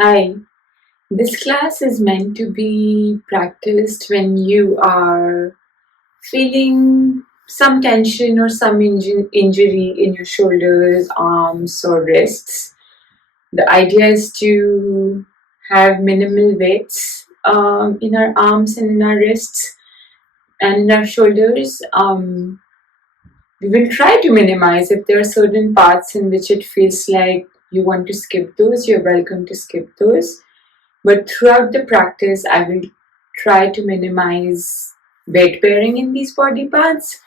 Hi, this class is meant to be practiced when you are feeling some tension or some injury in your shoulders, arms, or wrists. The idea is to have minimal weights in our arms and in our wrists and in our shoulders. We will try to minimize if there are certain parts in which it feels like you want to skip those, you're welcome to skip those. But throughout the practice, I will try to minimize weight bearing in these body parts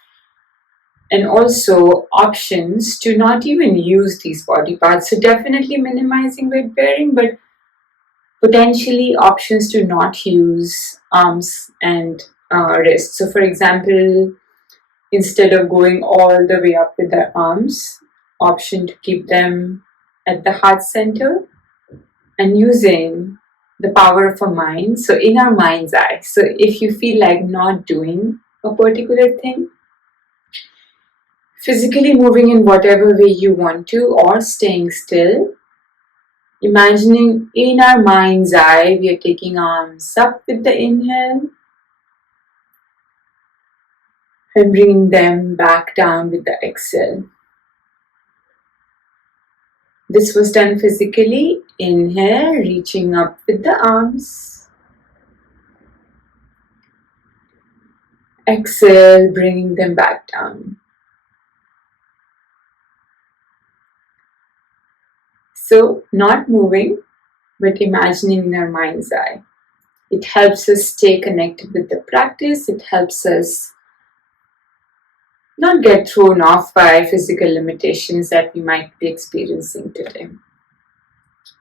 and also options to not even use these body parts. So, definitely minimizing weight bearing, but potentially options to not use arms and wrists. So, for example, instead of going all the way up with the arms, option to keep them at the heart center and using the power of our mind. So, in our mind's eye. So, if you feel like not doing a particular thing, physically moving in whatever way you want to, or staying still, imagining in our mind's eye, we are taking arms up with the inhale and bringing them back down with the exhale. This was done physically. Inhale, reaching up with the arms. Exhale, bringing them back down. So, not moving, but imagining in our mind's eye. It helps us stay connected with the practice. It helps us not get thrown off by physical limitations that we might be experiencing today.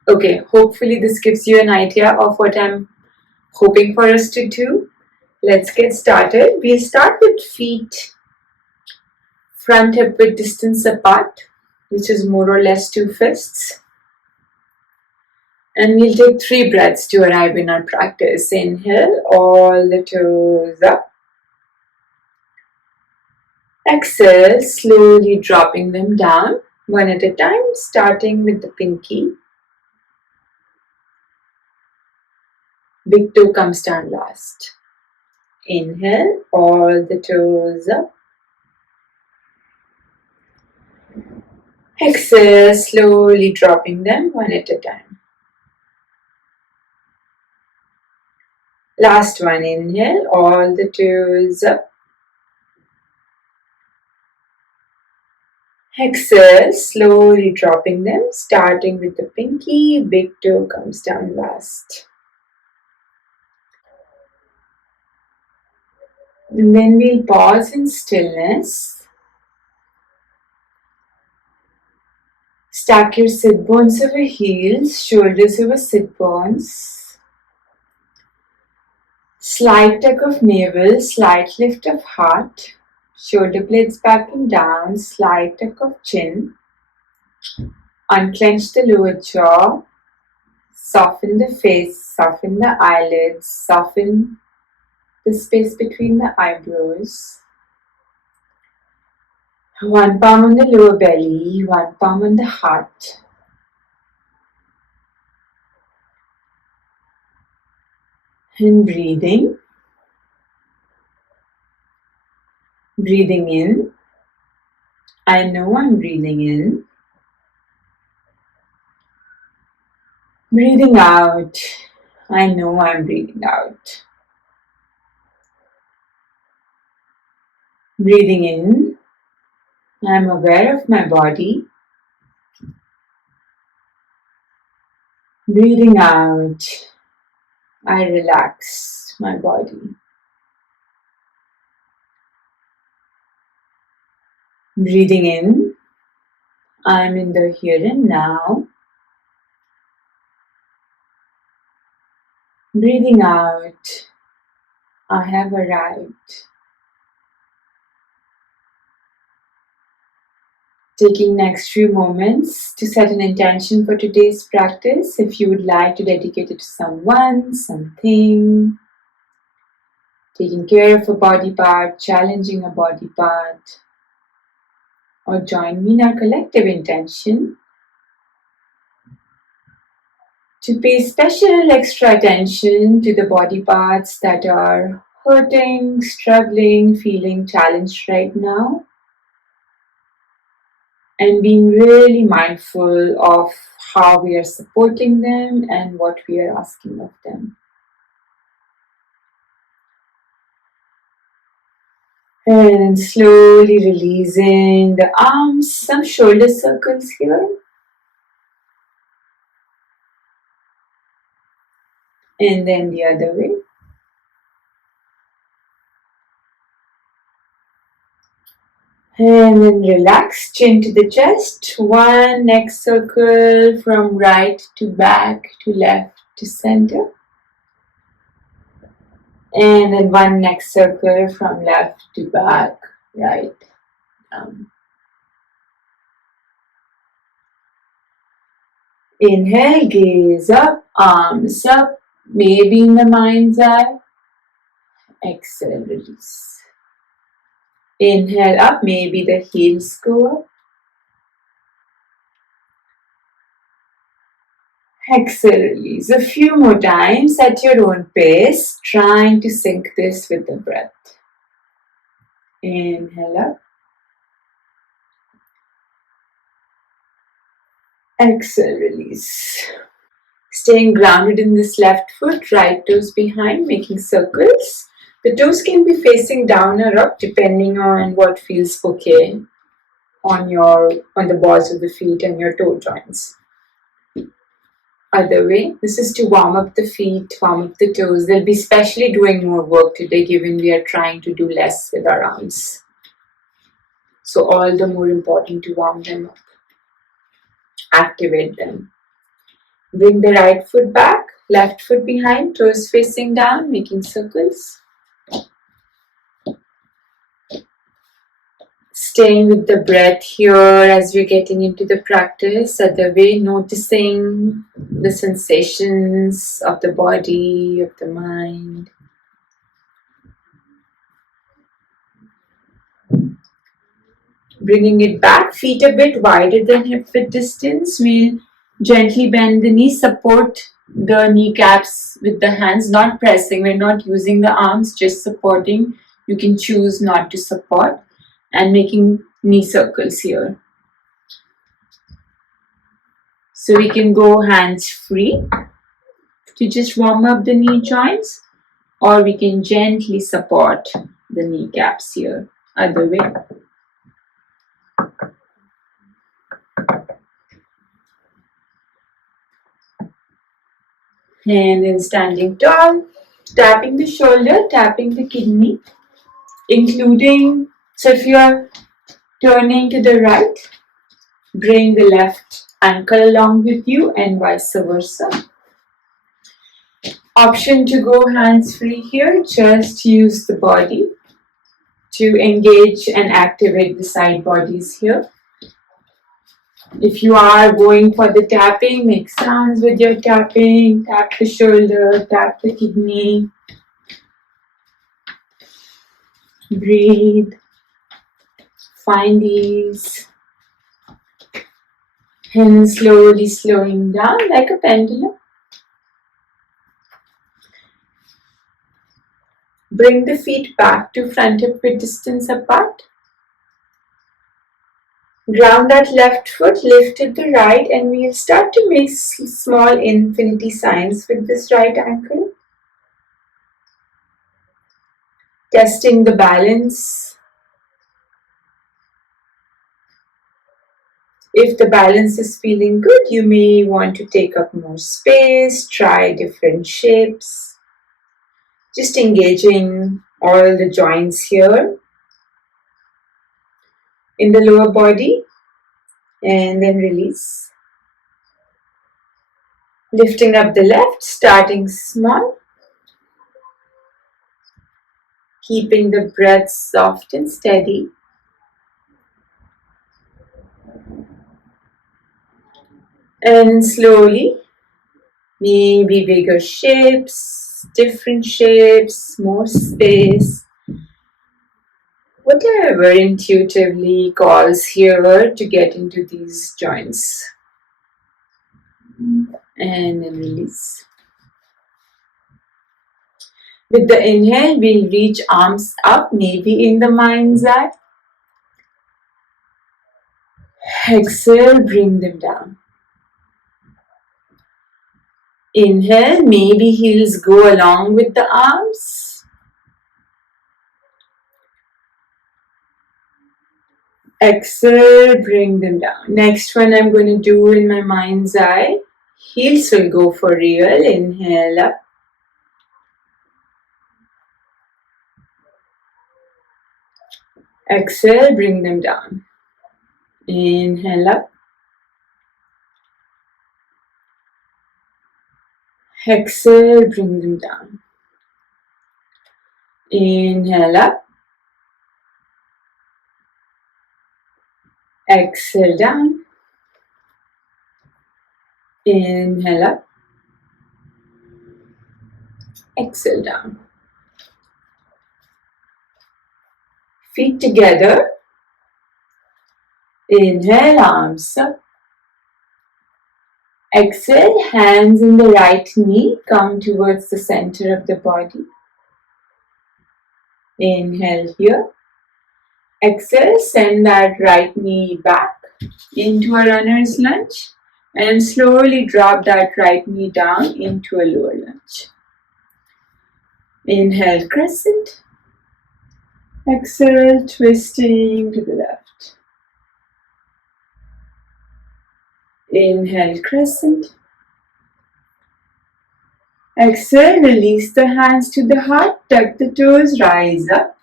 Okay, hopefully this gives you an idea of what I'm hoping for us to do. Let's get started. We'll start with feet front hip width distance apart, which is more or less 2 fists. And we'll take 3 breaths to arrive in our practice. Inhale, all the toes up. Exhale, slowly dropping them down, one at a time, starting with the pinky. Big toe comes down last. Inhale, all the toes up. Exhale, slowly dropping them one at a time. Last one, inhale, all the toes up. Exhale, slowly dropping them, starting with the pinky, big toe comes down last. And then we'll pause in stillness. Stack your sit bones over heels, shoulders over sit bones. Slight tuck of navel, slight lift of heart. Shoulder blades back and down, slight tuck of chin. Unclench the lower jaw. Soften the face, soften the eyelids, soften the space between the eyebrows. One palm on the lower belly, one palm on the heart. And breathing. Breathing in. I know I'm breathing in. Breathing out. I know I'm breathing out. Breathing in. I'm aware of my body. Breathing out. I relax my body. Breathing in. I'm in the here and now. Breathing out. I have arrived. Taking next few moments to set an intention for today's practice. If you would like to dedicate it to someone, something, taking care of a body part, challenging a body part, or join me in our collective intention to pay special extra attention to the body parts that are hurting, struggling, feeling challenged right now, and being really mindful of how we are supporting them and what we are asking of them. And slowly releasing the arms, some shoulder circles here. And then the other way. And then relax, chin to the chest. One neck circle from right to back to left to center. And then one neck circle from left to back, right down. Inhale, gaze up, arms up, maybe in the mind's eye. Exhale, release. Inhale up, maybe the heels go up. Exhale, release. A few more times at your own pace, trying to sync this with the breath. Inhale up. Exhale, release. Staying grounded in this left foot, right toes behind, making circles. The toes can be facing down or up depending on what feels okay on the balls of the feet and your toe joints. Other way, this is to warm up the feet, warm up the toes. They'll be especially doing more work today given we are trying to do less with our arms. So all the more important to warm them up. Activate them. Bring the right foot back, left foot behind, toes facing down, making circles. Staying with the breath here as we're getting into the practice. Other way, noticing the sensations of the body, of the mind. Bringing it back, feet a bit wider than hip-width distance. We'll gently bend the knees, support the kneecaps with the hands, not pressing. We're not using the arms, just supporting. You can choose not to support and making knee circles here. So we can go hands free to just warm up the knee joints, or we can gently support the kneecaps here. Other way. And then standing tall, tapping the shoulder, tapping the kidney, including, so if you are turning to the right, bring the left ankle along with you and vice versa. Option to go hands free here, just use the body to engage and activate the side bodies here. If you are going for the tapping, make sounds with your tapping, tap the shoulder, tap the kidney. Breathe, find ease, and slowly slowing down like a pendulum. Bring the feet back to front hip width distance apart. Ground that left foot, lift it the right, and we'll start to make small infinity signs with this right ankle. Testing the balance. If the balance is feeling good, you may want to take up more space, try different shapes. Just engaging all the joints here in the lower body, and then release. Lifting up the left, starting small. Keeping the breath soft and steady. And slowly, maybe bigger shapes, different shapes, more space. Whatever intuitively calls here to get into these joints. and then release. With the inhale, we'll reach arms up, maybe in the mind's eye. Exhale, bring them down. Inhale, maybe heels go along with the arms. Exhale, bring them down. Next one I'm going to do in my mind's eye. Heels will go for real. Inhale up. Exhale, bring them down. Inhale up. Exhale, bring them down. Inhale up. Exhale down. Inhale up. Exhale down. Feet together. Inhale, arms up. Exhale, hands in the right knee come towards the center of the body. Inhale here. Exhale, send that right knee back into a runner's lunge and slowly drop that right knee down into a lower lunge. Inhale, crescent. Exhale, twisting to the left. Inhale, crescent. Exhale, release the hands to the heart, tuck the toes, rise up.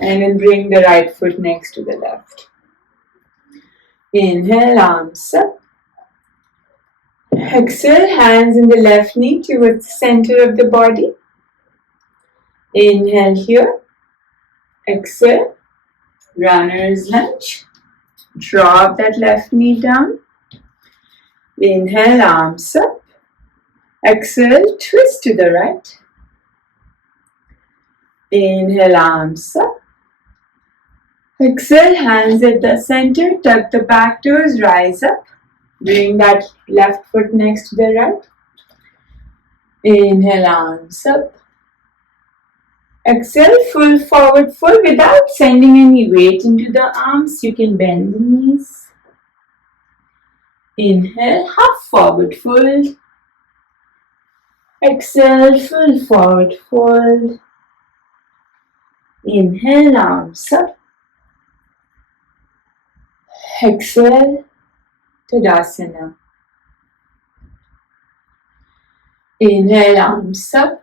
And then bring the right foot next to the left. Inhale, arms up. Exhale, hands in the left knee towards the center of the body. Inhale here. Exhale, runner's lunge. Drop that left knee down. Inhale, arms up. Exhale, twist to the right. Inhale, arms up. Exhale, hands at the center, tuck the back toes, rise up. Bring that left foot next to the right. Inhale, arms up. Exhale, full forward fold without sending any weight into the arms. You can bend the knees. Inhale, half forward fold. Exhale, full forward fold. Inhale, arms up. Exhale, Tadasana. Inhale, arms up.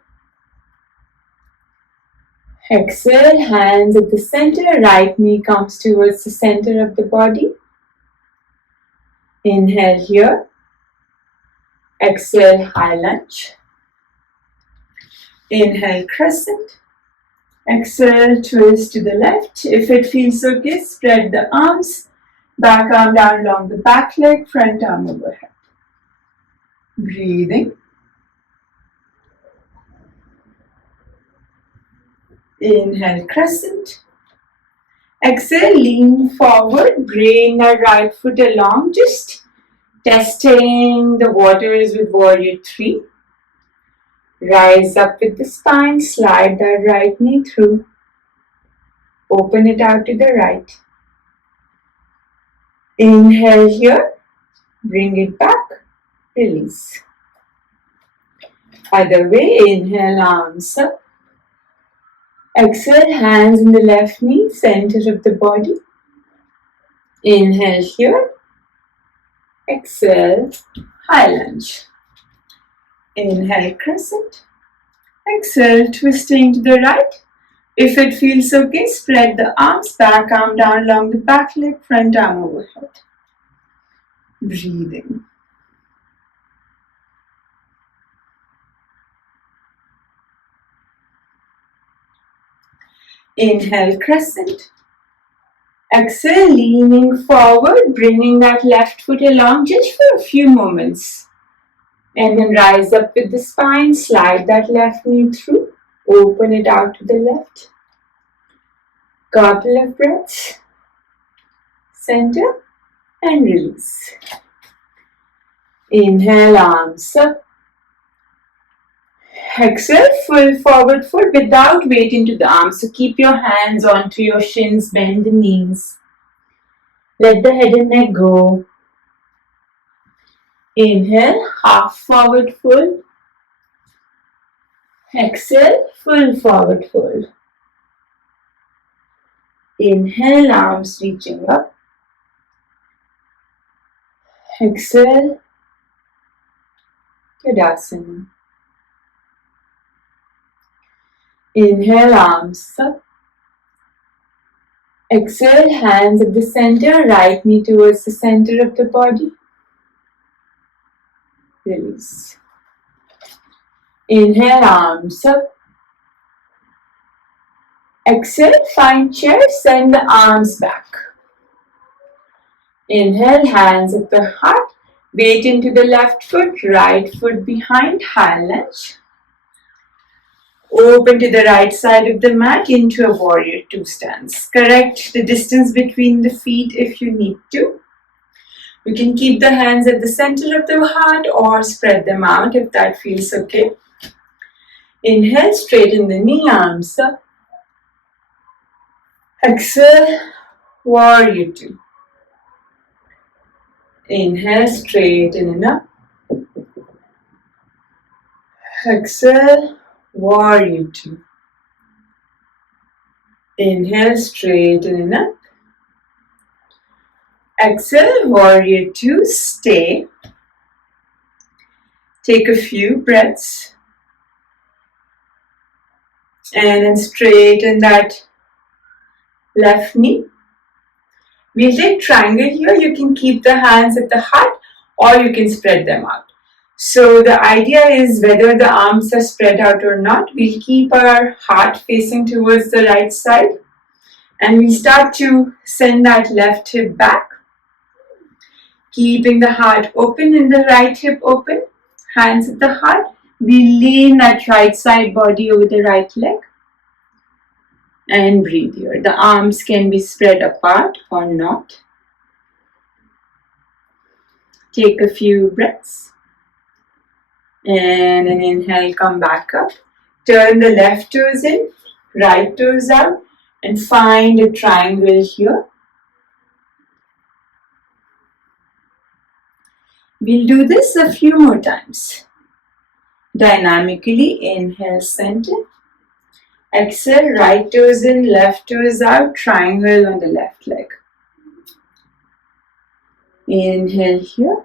Exhale, hands at the center, right knee comes towards the center of the body. Inhale here. Exhale, high lunge. Inhale, crescent. Exhale, twist to the left. If it feels okay, spread the arms. Back arm down along the back leg, front arm overhead. Breathing. Inhale, crescent. Exhale, lean forward, bring our right foot along, just testing the waters with warrior 3. Rise up with the spine, slide that right knee through. Open it out to the right. Inhale here, bring it back, release. Other way, inhale, arms up. Exhale, hands in the left knee, center of the body. Inhale here. Exhale, high lunge. Inhale, crescent. Exhale, twisting to the right. If it feels okay, spread the arms, back arm down along the back leg, front arm overhead. Breathing. Inhale, crescent. Exhale, leaning forward, bringing that left foot along just for a few moments. And then rise up with the spine, slide that left knee through, open it out to the left. Couple of breaths. Center and release. Inhale, arms up. Exhale, full forward fold without weight into the arms. So keep your hands onto your shins, bend the knees. Let the head and neck go. Inhale, half forward fold. Exhale, full forward fold. Inhale, arms reaching up. Exhale, Tadasana. Inhale, arms up. Exhale, hands at the center, right knee towards the center of the body. Release. Inhale, arms up. Exhale, find chair, send the arms back. Inhale, hands at the heart, weight into the left foot, right foot behind, high lunge. Open to the right side of the mat into a warrior two stance. Correct the distance between the feet if you need to. You can keep the hands at the center of the heart or spread them out if that feels okay. Inhale, straighten the knee, arms up. Exhale, warrior two. Inhale, straighten and up. Exhale, warrior two. Inhale, straighten and up. Exhale, warrior two, stay. Take a few breaths. And then straighten that left knee. We'll take triangle here. You can keep the hands at the heart or you can spread them out. So the idea is whether the arms are spread out or not, we'll keep our heart facing towards the right side and we start to send that left hip back. Keeping the heart open and the right hip open, hands at the heart. We lean that right side body over the right leg. And breathe here. The arms can be spread apart or not. Take a few breaths. And an inhale, come back up. Turn the left toes in, right toes out, and find a triangle here. We'll do this a few more times. Dynamically, inhale, center. Exhale, right toes in, left toes out, triangle on the left leg. Inhale here.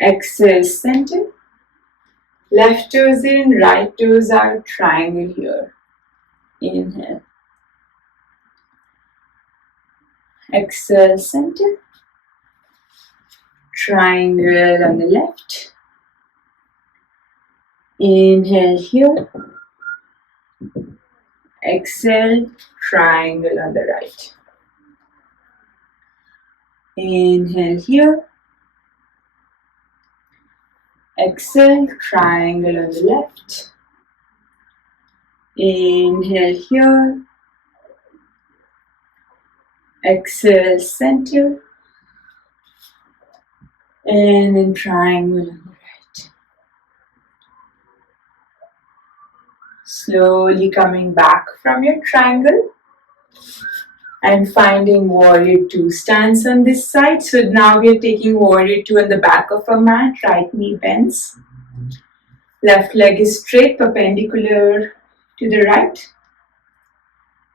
Exhale, center. Left toes in, right toes out, triangle here. Inhale. Exhale, center. Triangle on the left. Inhale here. Exhale, triangle on the right. Inhale here. Exhale, triangle on the left. Inhale here. Exhale, center. And then triangle on the right. Slowly coming back from your triangle and finding warrior two stance on this side. So now we are taking warrior two on the back of a mat, right knee bends. Left leg is straight, perpendicular to the right.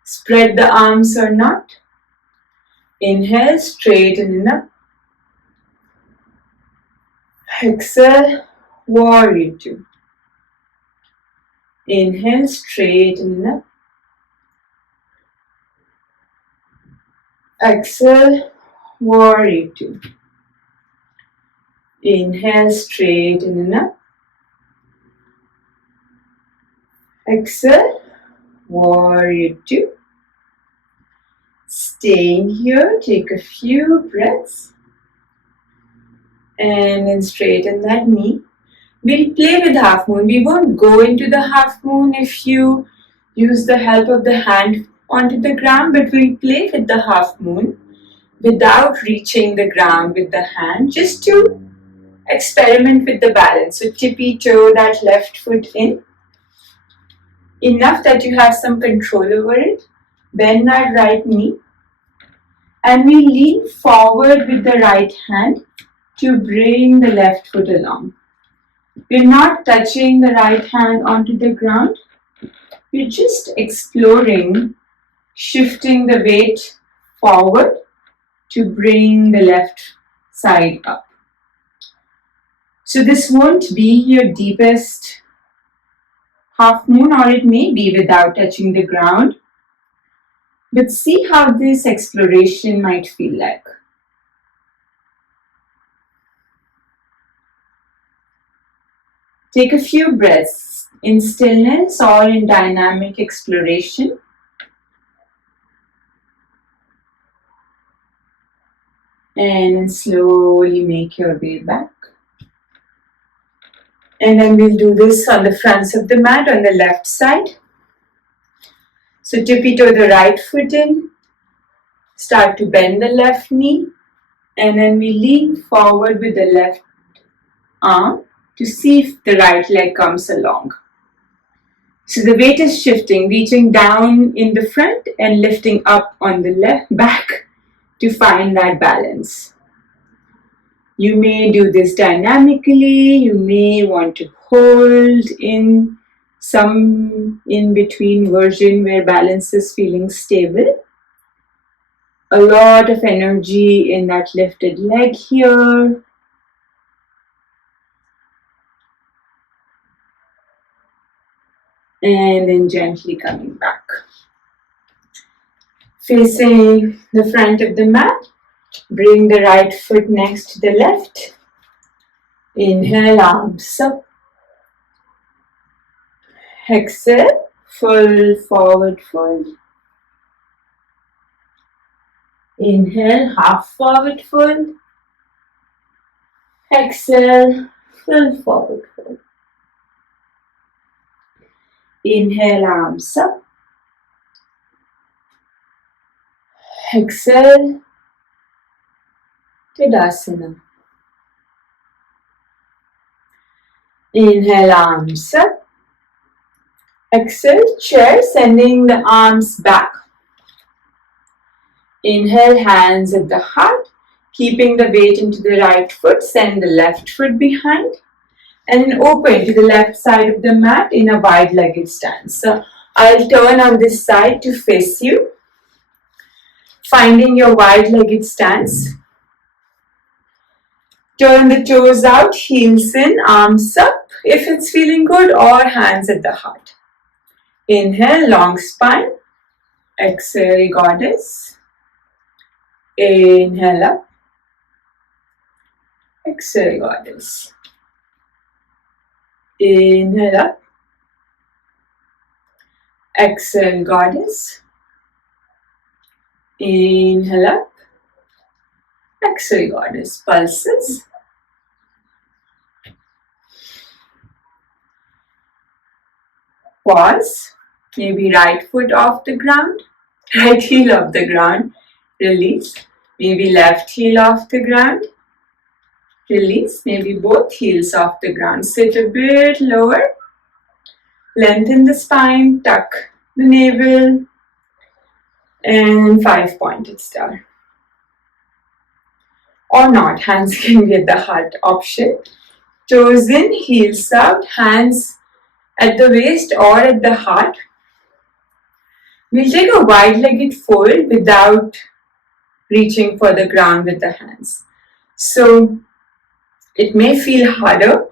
Spread the arms or not. Inhale, straighten up. Exhale, warrior two. Inhale, straighten up. Exhale, warrior two. Inhale, straighten up. Exhale, warrior two. Staying here, take a few breaths. And then straighten that knee. We'll play with half moon. We won't go into the half moon if you use the help of the hand onto the ground, but we'll play with the half moon without reaching the ground with the hand, just to experiment with the balance. So tippy toe that left foot in, enough that you have some control over it. Bend that right knee, and we lean forward with the right hand to bring the left foot along. We're not touching the right hand onto the ground. We're just exploring shifting the weight forward to bring the left side up. So this won't be your deepest half moon, or it may be without touching the ground. But see how this exploration might feel like. Take a few breaths in stillness or in dynamic exploration. And then slowly make your way back. And then we'll do this on the fronts of the mat on the left side. So tippy toe the right foot in. Start to bend the left knee. And then we lean forward with the left arm to see if the right leg comes along. So the weight is shifting, reaching down in the front and lifting up on the left back to find that balance. You may do this dynamically, you may want to hold in some in-between version where balance is feeling stable. A lot of energy in that lifted leg here. And then gently coming back. Facing the front of the mat, bring the right foot next to the left. Inhale, arms up. Exhale, full forward fold. Inhale, half forward fold. Exhale, full forward fold. Inhale, arms up. Exhale, Tadasana. Inhale, arms up. Exhale, chair, sending the arms back. Inhale, hands at the heart, keeping the weight into the right foot, send the left foot behind. And open to the left side of the mat in a wide-legged stance. So I'll turn on this side to face you. Finding your wide-legged stance. Turn the toes out, heels in, arms up if it's feeling good, or hands at the heart. Inhale, long spine. Exhale, goddess. Inhale up. Exhale, goddess. Inhale up. Exhale, goddess. Inhale up. Exhale, goddess. Pulses. Pause. Maybe right foot off the ground. Right heel off the ground. Release. Maybe left heel off the ground. Release, maybe both heels off the ground. Sit a bit lower. Lengthen the spine, tuck the navel. And 5-pointed star. Or not, hands can be at the heart option. Toes in, heels out, hands at the waist or at the heart. We'll take a wide-legged fold without reaching for the ground with the hands. So, it may feel harder.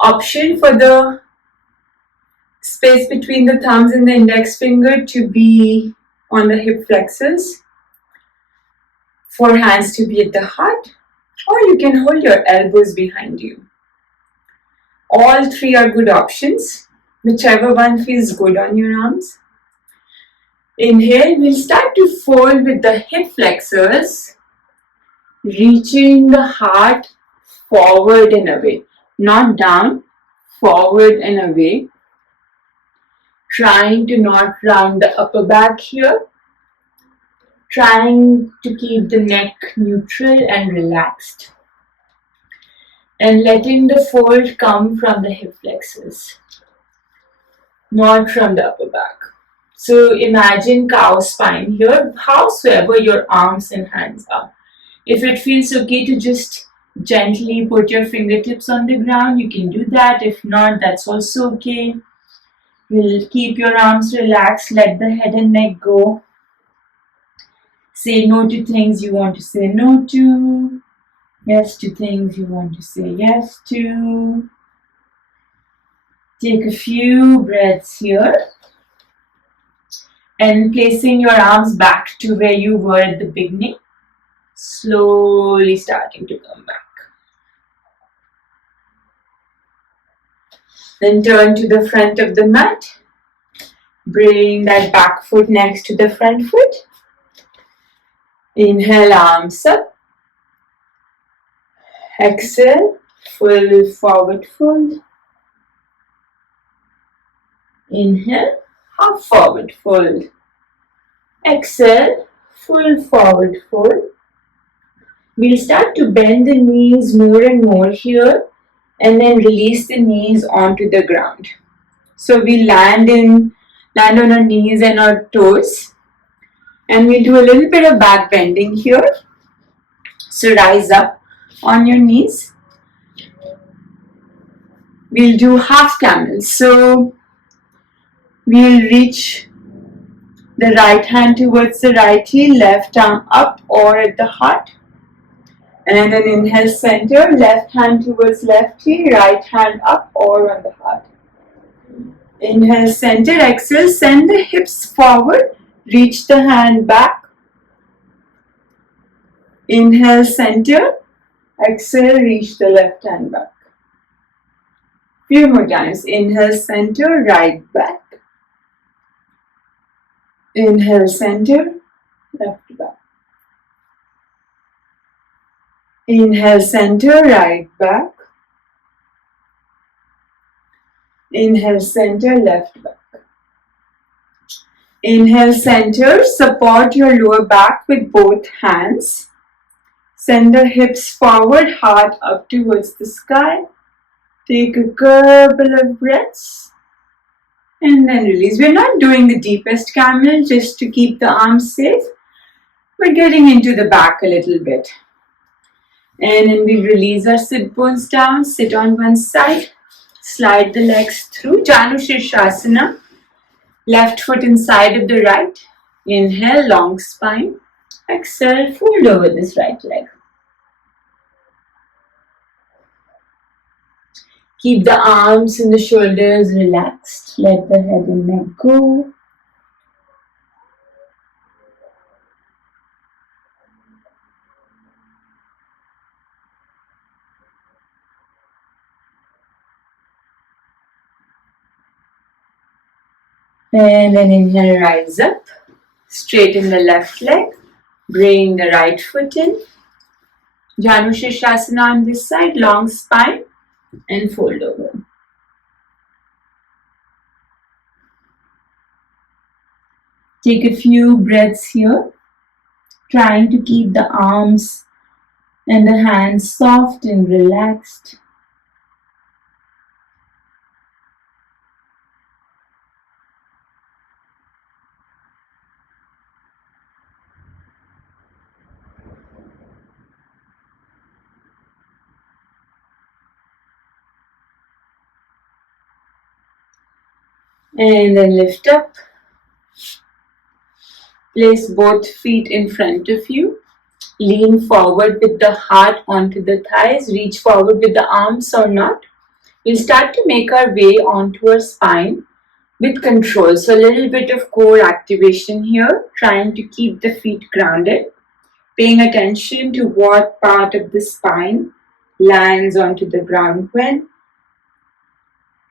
Option for the space between the thumbs and the index finger to be on the hip flexors. For hands to be at the heart. Or you can hold your elbows behind you. All three are good options. Whichever one feels good on your arms. Inhale, we'll start to fold with the hip flexors. Reaching the heart forward and away, not down, forward and away. Trying to not round the upper back here. Trying to keep the neck neutral and relaxed. And letting the fold come from the hip flexors, not from the upper back. So imagine cow spine here, howsoever your arms and hands are. If it feels okay to just gently put your fingertips on the ground, you can do that. If not, that's also okay. You'll keep your arms relaxed, let the head and neck go. Say no to things you want to say no to. Yes to things you want to say yes to. Take a few breaths here. And placing your arms back to where you were at the beginning. Slowly starting to come back. Then turn to the front of the mat. Bring that back foot next to the front foot. Inhale, arms up. Exhale, full forward fold. Inhale, half forward fold. Exhale, full forward fold. We'll start to bend the knees more and more here and then release the knees onto the ground. So we land on our knees and our toes, and we'll do a little bit of back bending here. So rise up on your knees. We'll do half camel. So we'll reach the right hand towards the right heel, left arm up or at the heart. And then inhale, center, left hand towards left heel, right hand up or on the heart. Inhale, center, exhale, send the hips forward, reach the hand back. Inhale, center, exhale, reach the left hand back. Few more times. Inhale, center, right back. Inhale, center, left back. Inhale, center, right back. Inhale, center, left back. Inhale, center, support your lower back with both hands. Send the hips forward, heart up towards the sky. Take a couple of breaths and then release. We're not doing the deepest camel just to keep the arms safe. We're getting into the back a little bit. And then we release our sit bones down, sit on one side, slide the legs through. Janu Shirshasana. Left foot inside of the right. Inhale, long spine. Exhale, fold over this right leg. Keep the arms and the shoulders relaxed. Let the head and neck go. And then inhale, rise up. Straighten the left leg. Bring the right foot in. Janu Shirshasana on this side, long spine, and fold over. Take a few breaths here, trying to keep the arms and the hands soft and relaxed. And then lift up. Place both feet in front of you. Lean forward with the heart onto the thighs. Reach forward with the arms or not. We'll start to make our way onto our spine with control. So a little bit of core activation here. Trying to keep the feet grounded. Paying attention to what part of the spine lands onto the ground when.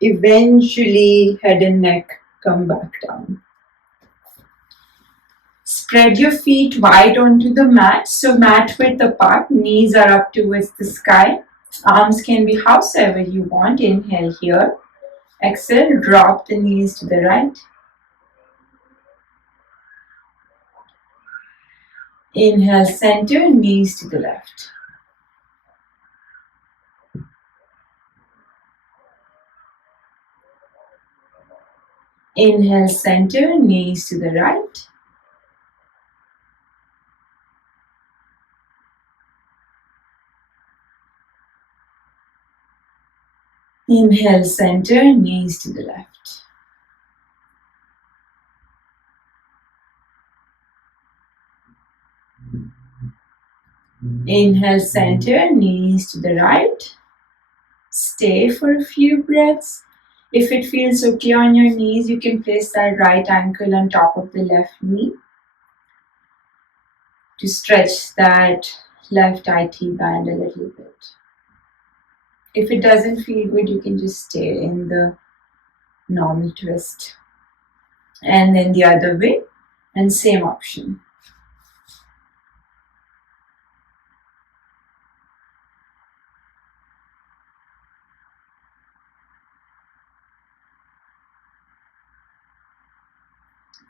Eventually, head and neck come back down. Spread your feet wide onto the mat, so mat width apart, knees are up towards the sky. Arms can be howsoever you want. Inhale here. Exhale, drop the knees to the right. Inhale, center, knees to the left. Inhale, center, knees to the right. Inhale, center, knees to the left. Inhale, center, knees to the right. Stay for a few breaths. If it feels okay on your knees, you can place that right ankle on top of the left knee to stretch that left IT band a little bit. If it doesn't feel good, you can just stay in the normal twist. And then the other way, and same option.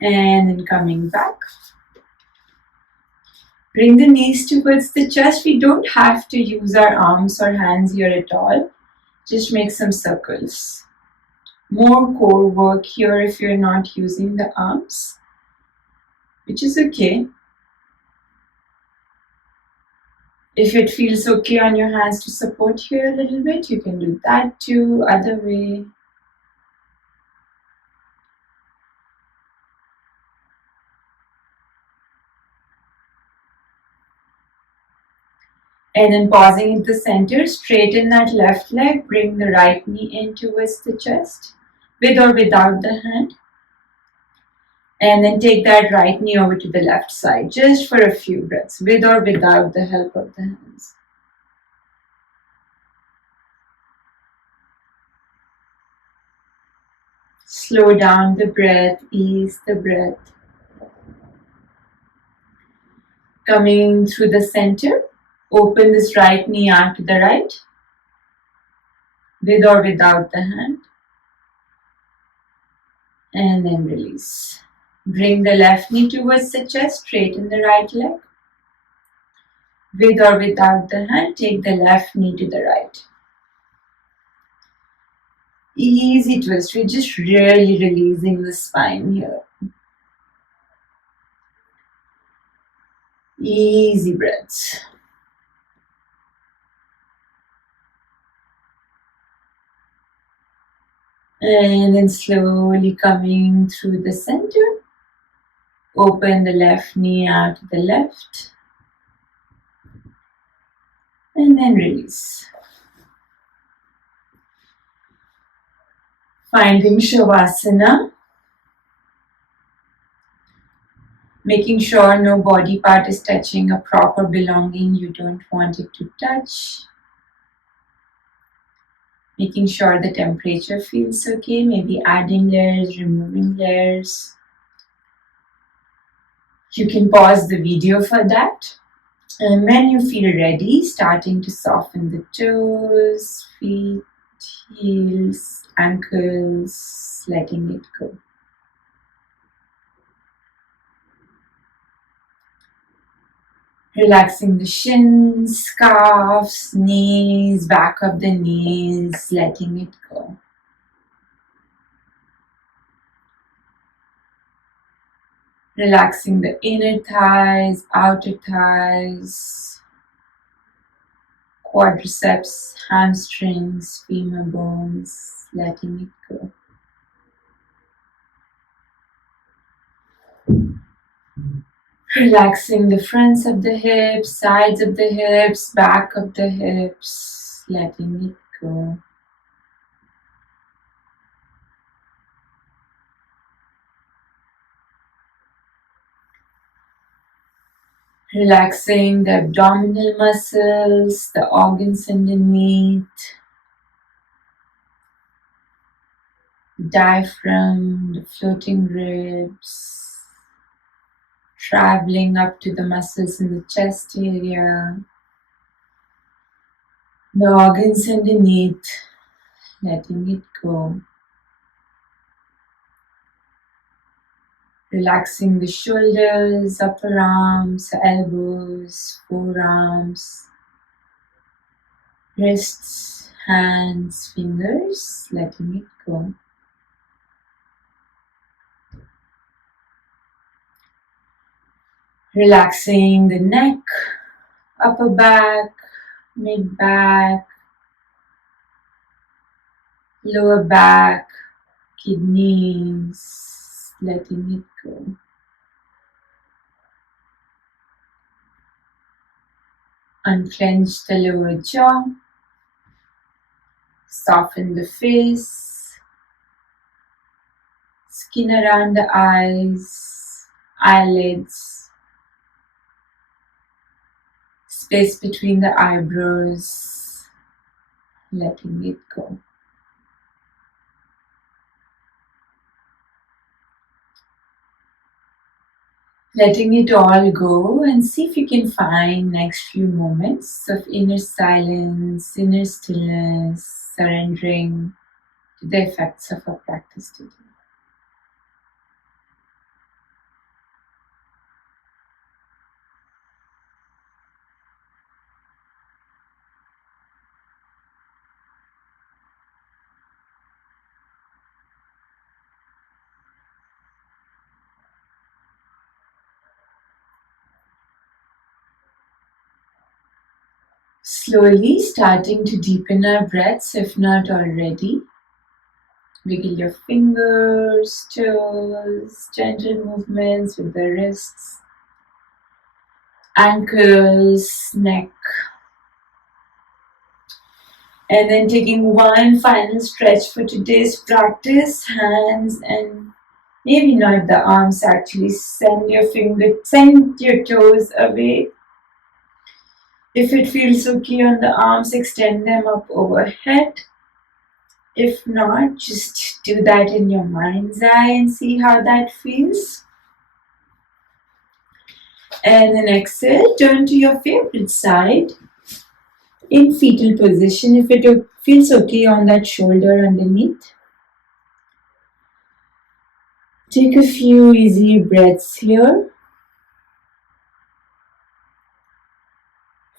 And then coming back. Bring the knees towards the chest. We don't have to use our arms or hands here at all. Just make some circles. More core work here if you're not using the arms, which is okay. If it feels okay on your hands to support here a little bit, you can do that too. Other way. And then pausing at the center, straighten that left leg, bring the right knee in towards the chest, with or without the hand. And then take that right knee over to the left side, just for a few breaths, with or without the help of the hands. Slow down the breath, ease the breath. Coming through the center, open this right knee out to the right, with or without the hand. And then release. Bring the left knee towards the chest, straighten the right leg. With or without the hand, take the left knee to the right. Easy twist. We're just really releasing the spine here. Easy breaths. And then slowly coming through the center. Open the left knee out to the left. And then release. Finding Shavasana. Making sure no body part is touching a proper belonging you don't want it to touch. Making sure the temperature feels okay, maybe adding layers, removing layers. You can pause the video for that. And when you feel ready, starting to soften the toes, feet, heels, ankles, letting it go. Relaxing the shins, calves, knees, back of the knees, letting it go. Relaxing the inner thighs, outer thighs, quadriceps, hamstrings, femur bones, letting it go. Relaxing the fronts of the hips, sides of the hips, back of the hips, letting it go. Relaxing the abdominal muscles, the organs underneath, the diaphragm, the floating ribs, traveling up to the muscles in the chest area, the organs underneath, letting it go. Relaxing the shoulders, upper arms, elbows, forearms, wrists, hands, fingers, letting it go. Relaxing the neck, upper back, mid back, lower back, kidneys, letting it go. Unclench the lower jaw, soften the face, skin around the eyes, eyelids, space between the eyebrows, letting it go. Letting it all go, and see if you can find next few moments of inner silence, inner stillness, surrendering to the effects of our practice today. Slowly starting to deepen our breaths, if not already. Wiggle your fingers, toes, gentle movements with the wrists, ankles, neck. And then taking one final stretch for today's practice, hands and maybe not the arms actually. Send your toes away. If it feels okay on the arms, extend them up overhead. If not, just do that in your mind's eye and see how that feels. And then exhale, turn to your favorite side in fetal position if it feels okay on that shoulder underneath. Take a few easy breaths here.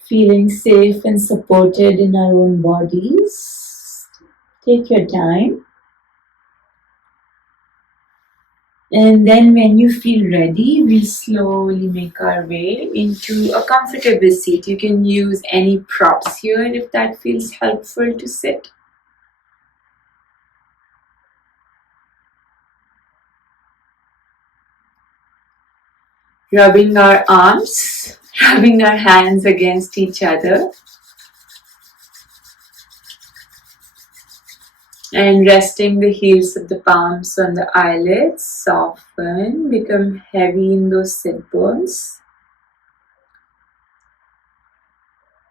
Feeling safe and supported in our own bodies. Take your time. And then when you feel ready, we'll slowly make our way into a comfortable seat. You can use any props here if that feels helpful to sit. Rubbing our arms, rubbing our hands against each other. And resting the heels of the palms on the eyelids, soften, become heavy in those sit bones.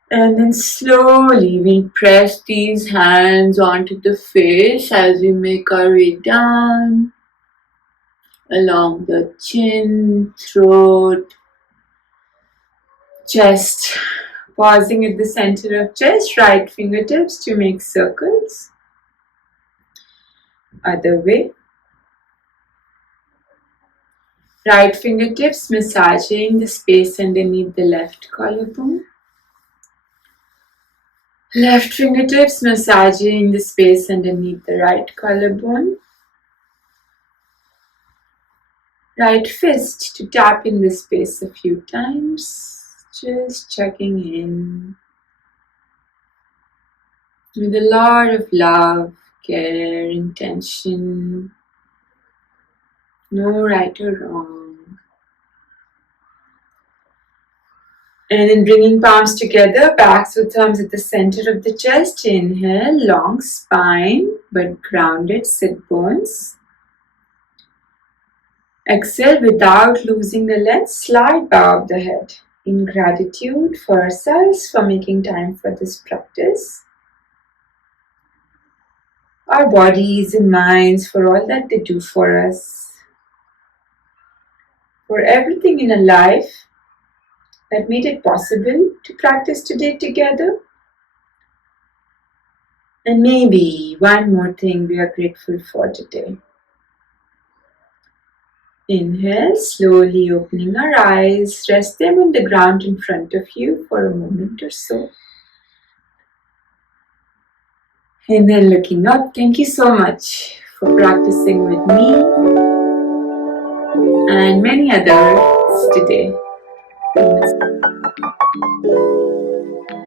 And then slowly we press these hands onto the face as we make our way down, along the chin, throat, chest. Pausing at the center of chest, right fingertips to make circles. Other way. Right fingertips massaging the space underneath the left collarbone. Left fingertips massaging the space underneath the right collarbone. Right fist to tap in the space a few times. Just checking in with a lot of love, care, intention. No right or wrong. And then bringing palms together, backs with thumbs at the center of the chest. Inhale, long spine but grounded sit bones. Exhale without losing the length, slide bow of the head. In gratitude for ourselves for making time for this practice. Our bodies and minds for all that they do for us. For everything in our life that made it possible to practice today together. And maybe one more thing we are grateful for today. Inhale, slowly opening our eyes, rest them on the ground in front of you for a moment or so. And then looking up, thank you so much for practicing with me and many others today. Namaste.